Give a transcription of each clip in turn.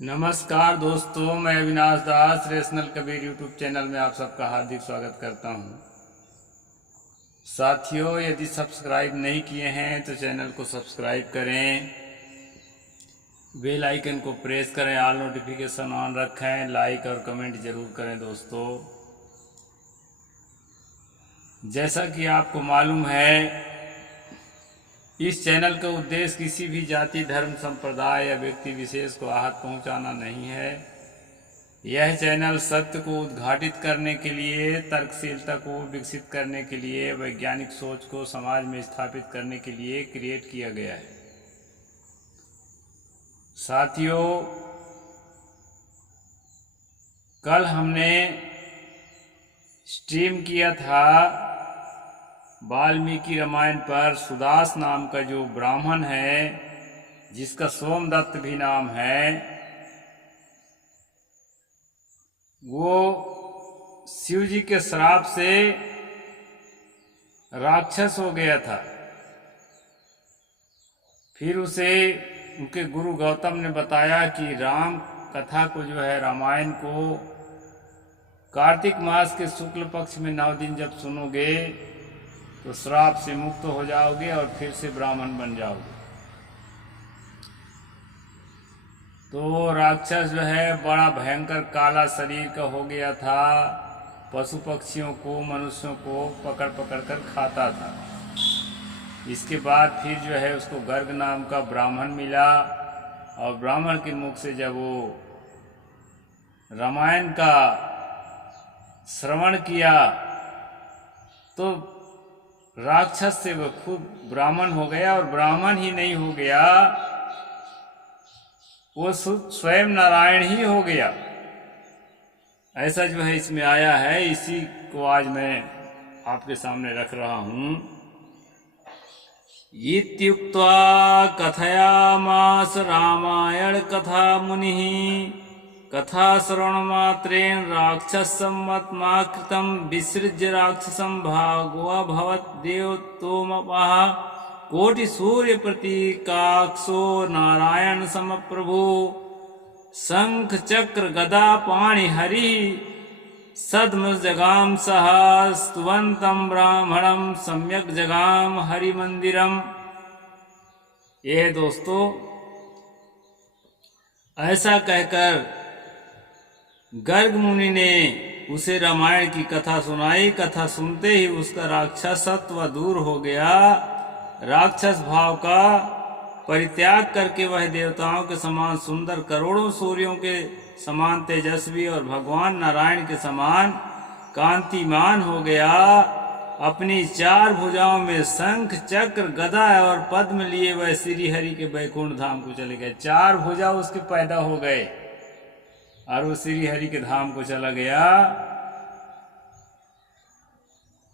नमस्कार दोस्तों, मैं अविनाश दास रेशनल कबीर यूट्यूब चैनल में आप सबका हार्दिक स्वागत करता हूं। साथियों, यदि सब्सक्राइब नहीं किए हैं तो चैनल को सब्सक्राइब करें, बेल आइकन को प्रेस करें, ऑल नोटिफिकेशन ऑन रखें, लाइक और कमेंट जरूर करें। दोस्तों, जैसा कि आपको मालूम है, इस चैनल का उद्देश्य किसी भी जाति, धर्म, संप्रदाय या व्यक्ति विशेष को आहत पहुंचाना नहीं है। यह चैनल सत्य को उद्घाटित करने के लिए, तर्कशीलता को विकसित करने के लिए, वैज्ञानिक सोच को समाज में स्थापित करने के लिए क्रिएट किया गया है। साथियों, कल हमने स्ट्रीम किया था वाल्मीकि रामायण पर। सुदास नाम का जो ब्राह्मण है, जिसका सोमदत्त भी नाम है, वो शिव जी के श्राप से राक्षस हो गया था। फिर उसे उनके गुरु गौतम ने बताया कि राम कथा को जो है, रामायण को कार्तिक मास के शुक्ल पक्ष में 9 दिन जब सुनोगे तो श्राप से मुक्त हो जाओगे और फिर से ब्राह्मण बन जाओगे। तो राक्षस जो है बड़ा भयंकर काला शरीर का हो गया था, पशु पक्षियों को, मनुष्यों को पकड़ पकड़ कर खाता था। इसके बाद फिर जो है उसको गर्ग नाम का ब्राह्मण मिला, और ब्राह्मण के मुख से जब वो रामायण का श्रवण किया तो राक्षस से वह खुद ब्राह्मण हो गया, और ब्राह्मण ही नहीं हो गया, वो स्वयं नारायण ही हो गया। ऐसा जो है इसमें आया है, इसी को आज मैं आपके सामने रख रहा हूं। इत्युक्त्वा कथयामास रामायण कथा मुनिः कथा श्रवण मात्रेण राक्षसमत्माकृतं विसृज्य राक्षसं भागवभवत् देवतोमपः कोटि सूर्य प्रतीकाक्षो नारायण समप्रभु शंख चक्र गदा पाणि हरि सद्म जगाम सह स्तुवन्तं ब्राह्मणं सम्यक जगाम हरि मंदिरम। ये दोस्तों, ऐसा कहकर गर्ग मुनि ने उसे रामायण की कथा सुनाई। कथा सुनते ही उसका राक्षसत्व दूर हो गया। राक्षस भाव का परित्याग करके वह देवताओं के समान सुंदर, करोड़ों सूर्यों के समान तेजस्वी और भगवान नारायण के समान कांतिमान हो गया। अपनी 4 भुजाओं में शंख चक्र गदा और पद्म लिए वह श्री हरि के वैकुंठ धाम को चले गए। 4 भुजा उसके पैदा हो गए और वो श्री हरि के धाम को चला गया।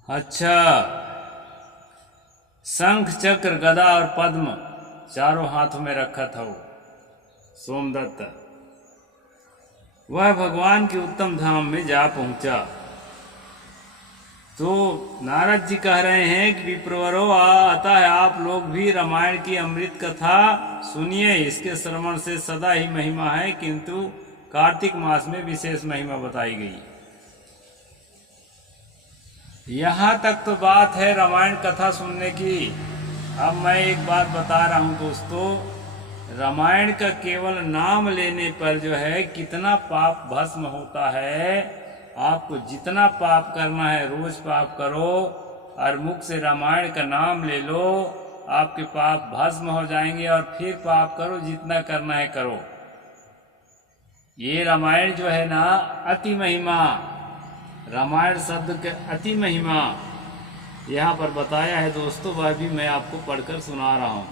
अच्छा, शंख चक्र गदा और पद्म चारों हाथों में रखा था वो सोमदत्त। वह भगवान के उत्तम धाम में जा पहुंचा। तो नारद जी कह रहे हैं कि विप्रवरो, अतः आप लोग भी रामायण की अमृत कथा सुनिए। इसके श्रवण से सदा ही महिमा है, किंतु कार्तिक मास में विशेष महिमा बताई गई। यहाँ तक तो बात है रामायण कथा सुनने की। अब मैं एक बात बता रहा हूँ दोस्तों, रामायण का केवल नाम लेने पर जो है कितना पाप भस्म होता है। आपको जितना पाप करना है रोज पाप करो, और मुख से रामायण का नाम ले लो, आपके पाप भस्म हो जाएंगे। और फिर पाप करो, जितना करना है करो। ये रामायण जो है ना, अति महिमा, रामायण शब्द के अति महिमा यहाँ पर बताया है दोस्तों। वह भी मैं आपको पढ़कर सुना रहा हूँ।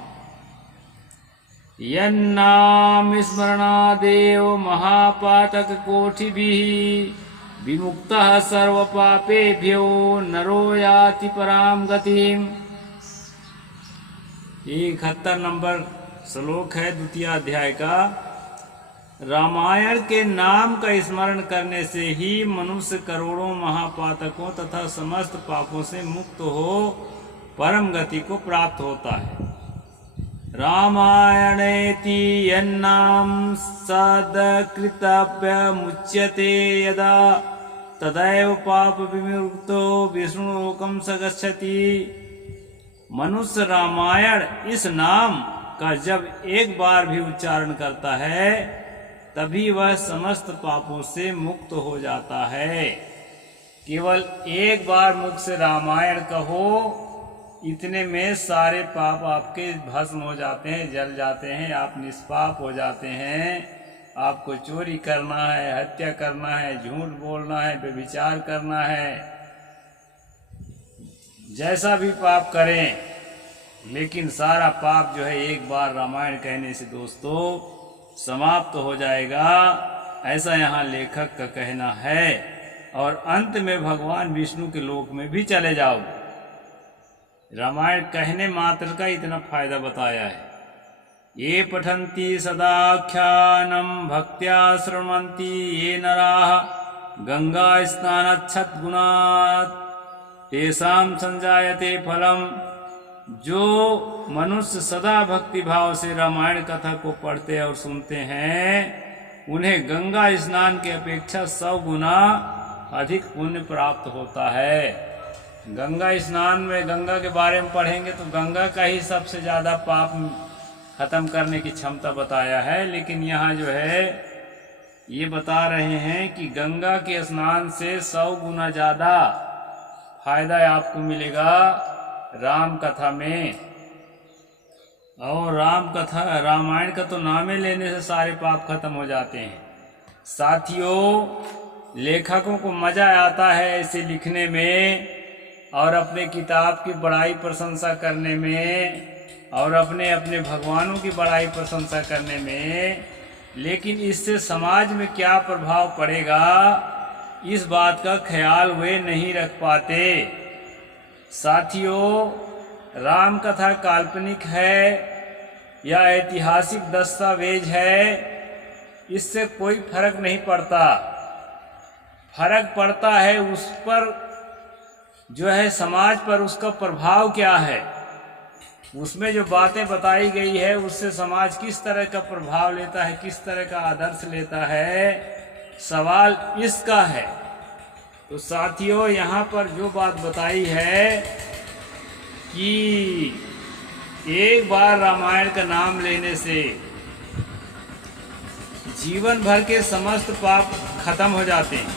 यन्नाम स्मरणादेव महापातक कोटिभिः विमुक्तः सर्व पापेभ्यो नरो याति पराम गतिम। 71 नंबर श्लोक है 2 अध्याय का। रामायण के नाम का स्मरण करने से ही मनुष्य करोड़ों महापातकों तथा समस्त पापों से मुक्त हो परम गति को प्राप्त होता है। रामायणेति यन्नाम सदकृतव्यमुच्यते यदा तदैव पाप विमुक्तो विष्णुलोकम स गच्छति। मनुष्य रामायण इस नाम का जब एक बार भी उच्चारण करता है तभी वह समस्त पापों से मुक्त हो जाता है। केवल एक बार मुख से रामायण कहो, इतने में सारे पाप आपके भस्म हो जाते हैं, जल जाते हैं, आप निष्पाप हो जाते हैं। आपको चोरी करना है, हत्या करना है, झूठ बोलना है, व्यभिचार करना है, जैसा भी पाप करें, लेकिन सारा पाप जो है एक बार रामायण कहने से दोस्तों समाप्त हो जाएगा, ऐसा यहाँ लेखक का कहना है। और अंत में भगवान विष्णु के लोक में भी चले जाओ। रामायण कहने मात्र का इतना फायदा बताया है। ये पठन्ति सदाख्यानम भक्त्या शृण्वन्ति ये नराः गंगा स्नानाच्छत गुणात् तेषां संजायते फलम। जो मनुष्य सदा भक्ति भाव से रामायण कथा को पढ़ते और सुनते हैं, उन्हें गंगा स्नान की अपेक्षा 100 गुना अधिक पुण्य प्राप्त होता है। गंगा स्नान में गंगा के बारे में पढ़ेंगे तो गंगा का ही सबसे ज़्यादा पाप खत्म करने की क्षमता बताया है, लेकिन यहाँ जो है ये बता रहे हैं कि गंगा के स्नान से 100 गुना ज़्यादा फायदा आपको मिलेगा राम कथा में। और राम कथा रामायण का तो नामे लेने से सारे पाप खत्म हो जाते हैं। साथियों, लेखकों को मज़ा आता है ऐसे लिखने में और अपने किताब की बड़ाई प्रशंसा करने में और अपने अपने भगवानों की बड़ाई प्रशंसा करने में, लेकिन इससे समाज में क्या प्रभाव पड़ेगा इस बात का ख्याल वे नहीं रख पाते। साथियों, राम कथा काल्पनिक है या ऐतिहासिक दस्तावेज है, इससे कोई फर्क नहीं पड़ता। फर्क पड़ता है उस पर जो है समाज पर उसका प्रभाव क्या है, उसमें जो बातें बताई गई है उससे समाज किस तरह का प्रभाव लेता है, किस तरह का आदर्श लेता है, सवाल इसका है। तो साथियों, यहाँ पर जो बात बताई है कि एक बार रामायण का नाम लेने से जीवन भर के समस्त पाप खत्म हो जाते हैं,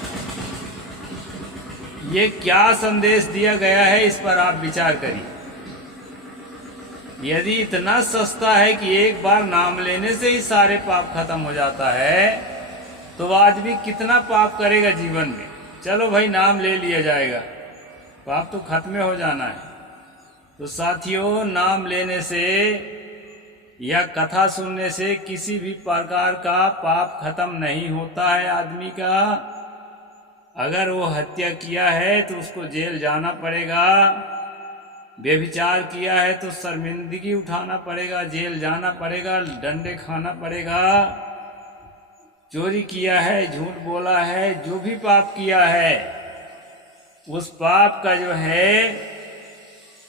ये क्या संदेश दिया गया है इस पर आप विचार करिए। यदि इतना सस्ता है कि एक बार नाम लेने से ही सारे पाप खत्म हो जाता है, तो आदमी कितना पाप करेगा जीवन में। चलो भाई, नाम ले लिया जाएगा, पाप तो खत्म हो जाना है। तो साथियों, नाम लेने से या कथा सुनने से किसी भी प्रकार का पाप खत्म नहीं होता है आदमी का। अगर वो हत्या किया है तो उसको जेल जाना पड़ेगा, व्यभिचार किया है तो शर्मिंदगी उठाना पड़ेगा, जेल जाना पड़ेगा, डंडे खाना पड़ेगा, चोरी किया है, झूठ बोला है, जो भी पाप किया है उस पाप का जो है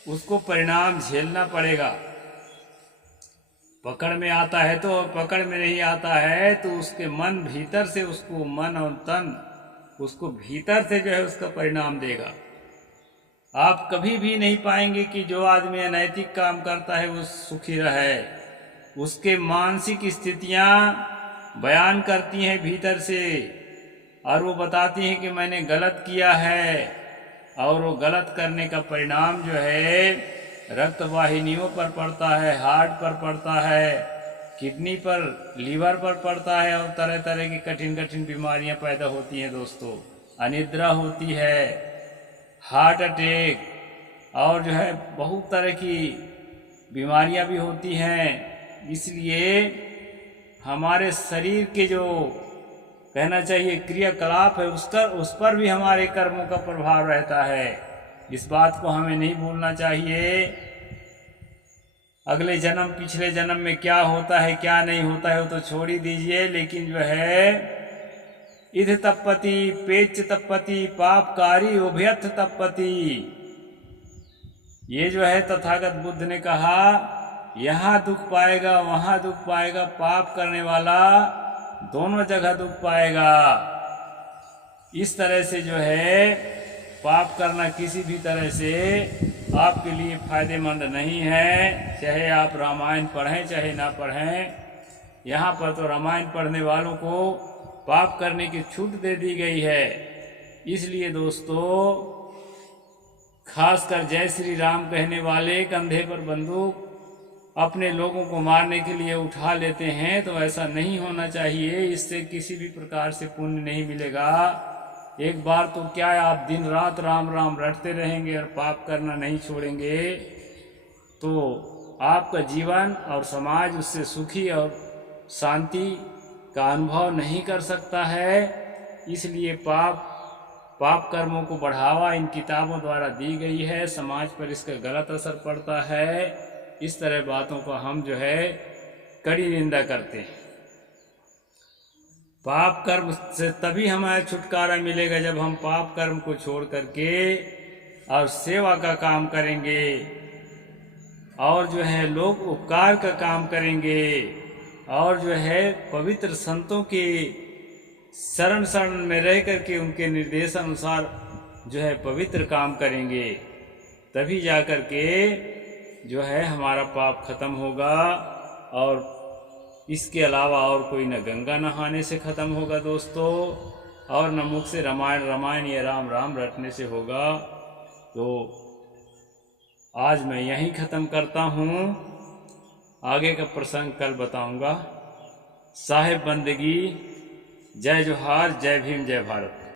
उसको परिणाम झेलना पड़ेगा। पकड़ में आता है तो, पकड़ में नहीं आता है तो उसके मन भीतर से उसको, मन और तन उसको भीतर से जो है उसका परिणाम देगा। आप कभी भी नहीं पाएंगे कि जो आदमी अनैतिक काम करता है वो सुखी रहे। उसके मानसिक स्थितियां बयान करती हैं भीतर से और वो बताती हैं कि मैंने गलत किया है, और वो गलत करने का परिणाम जो है रक्त वाहिनियों पर पड़ता है, हार्ट पर पड़ता है, किडनी पर, लीवर पर पड़ता है, और तरह तरह की कठिन कठिन बीमारियां पैदा होती हैं दोस्तों। अनिद्रा होती है, हार्ट अटैक, और जो है बहुत तरह की बीमारियां भी होती हैं। इसलिए हमारे शरीर के जो कहना चाहिए क्रियाकलाप है उस पर भी हमारे कर्मों का प्रभाव रहता है। इस बात को हमें नहीं भूलना चाहिए। अगले जन्म, पिछले जन्म में क्या होता है क्या नहीं होता है वो तो छोड़ ही दीजिए, लेकिन जो है इध तपति पेच तपति पापकारी उभयथ तपति, ये जो है तथागत बुद्ध ने कहा, यहाँ दुख पाएगा, वहाँ दुख पाएगा। पाप करने वाला दोनों जगह दुख पाएगा। इस तरह से जो है पाप करना किसी भी तरह से आपके लिए फायदेमंद नहीं है, चाहे आप रामायण पढ़ें चाहे ना पढ़ें। यहाँ पर तो रामायण पढ़ने वालों को पाप करने की छूट दे दी गई है। इसलिए दोस्तों, खासकर जय श्री राम कहने वाले कंधे पर बंदूक अपने लोगों को मारने के लिए उठा लेते हैं, तो ऐसा नहीं होना चाहिए। इससे किसी भी प्रकार से पुण्य नहीं मिलेगा। एक बार तो क्या है, आप दिन रात राम राम रटते रहेंगे और पाप करना नहीं छोड़ेंगे, तो आपका जीवन और समाज उससे सुखी और शांति का अनुभव नहीं कर सकता है। इसलिए पाप कर्मों को बढ़ावा इन किताबों द्वारा दी गई है। समाज पर इसका गलत असर पड़ता है। इस तरह बातों को हम जो है कड़ी निंदा करते हैं। पाप कर्म से तभी हमें छुटकारा मिलेगा जब हम पाप कर्म को छोड़ करके और सेवा का काम करेंगे और जो है लोक उपकार का काम करेंगे और जो है पवित्र संतों के शरण में रह करके उनके निर्देशानुसार जो है पवित्र काम करेंगे। तभी जा कर के जो है हमारा पाप खत्म होगा। और इसके अलावा और कोई न गंगा नहाने से खत्म होगा दोस्तों, और न मुख से रामायण या राम राम रटने से होगा। तो आज मैं यहीं ख़त्म करता हूँ। आगे का प्रसंग कल बताऊँगा। साहिब बंदगी। जय जोहार, जय भीम, जय भारत।